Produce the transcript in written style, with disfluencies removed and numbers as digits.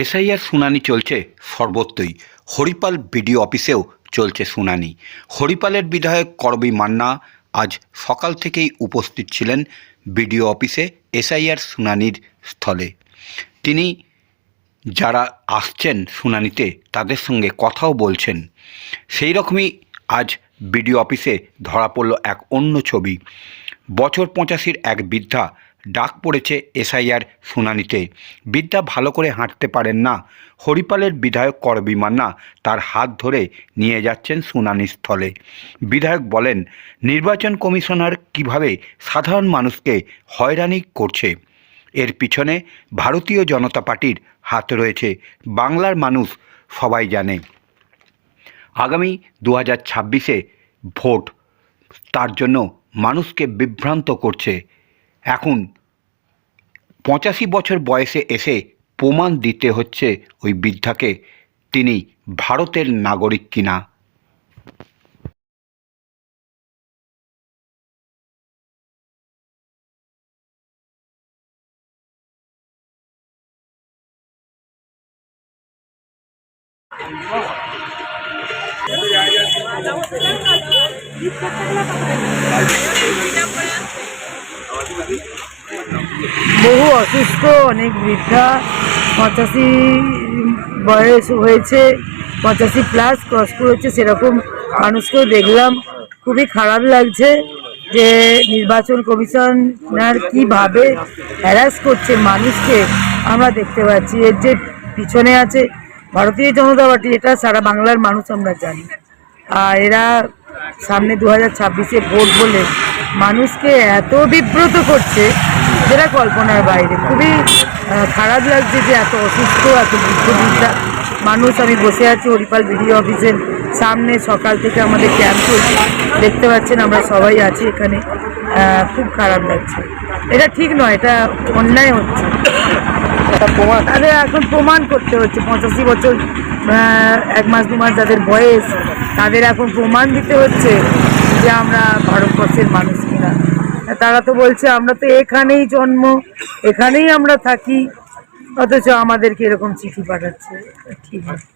SIR শুনানি চলছে সর্বত্রই। হরিপাল বিডিও অফিসেও চলছে শুনানি। হরিপালের বিধায়ক করবী মান্না আজ সকাল থেকেই উপস্থিত ছিলেন বিডিও অফিসে এসআইআর শুনানির স্থলে। তিনি যারা আসছেন শুনানিতে তাদের সঙ্গে কথাও বলছেন। সেই রকমই আজ বিডিও অফিসে ধরা পড়ল এক অন্য ছবি। বছর 85-র এক বৃদ্ধা ডাক পড়েছে এসআইআর শুনানিতে। বৃদ্ধা ভালো করে হাঁটতে পারেন না। হরিপালের বিধায়ক করবী মান্না তার হাত ধরে নিয়ে যাচ্ছেন শুনানি স্থলে। বিধায়ক বলেন, নির্বাচন কমিশনার কিভাবে সাধারণ মানুষকে হয়রানি করছে, এর পিছনে ভারতীয় জনতা পার্টির হাত রয়েছে। বাংলার মানুষ সবাই জানে আগামী 2026-এ ভোট, তার জন্য মানুষকে বিভ্রান্ত করছে। এখন 85 বছর বয়সে এসে প্রমাণ দিতে হচ্ছে ওই বৃদ্ধাকে তিনি ভারতের নাগরিক কিনা। বহু অসুস্থ অনেক বৃদ্ধা, 85 বয়স হয়েছে, 85+ ক্রস করেছে, সেরকম মানুষকেও দেখলাম। খুবই খারাপ লাগছে যে নির্বাচন কমিশনার কীভাবে হ্যারাস করছে মানুষকে আমরা দেখতে পাচ্ছি। এর যে পিছনে আছে ভারতীয় জনতা পার্টি, এটা সারা বাংলার মানুষ আমরা জানি। আর এরা সামনে 2026-এ ভোট বলে মানুষকে এত বিব্রত করছে যেটা কল্পনার বাইরে। খুবই খারাপ লাগছে যে এত অসুস্থ, এত বৃদ্ধ মানুষ। আমি বসে আছি হরিপাল বিডিও অফিসের সামনে, সকাল থেকে আমাদের ক্যাম্প চলছে, দেখতে পাচ্ছেন আমরা সবাই আছি এখানে। খুব খারাপ লাগছে, এটা ঠিক নয়, এটা অন্যায় হচ্ছে। তাদের এখন প্রমাণ করতে হচ্ছে, 85 বছর 1 মাস 2 মাস যাদের বয়স, তাদের এখন প্রমাণ দিতে হচ্ছে যে আমরা ভারতবর্ষের মানুষ কিনা। তারা তো বলছে আমরা তো এখানেই জন্ম, এখানেই আমরা থাকি, অথচ আমাদেরকে এরকম চিঠি পাঠাচ্ছে। ঠিক আছে।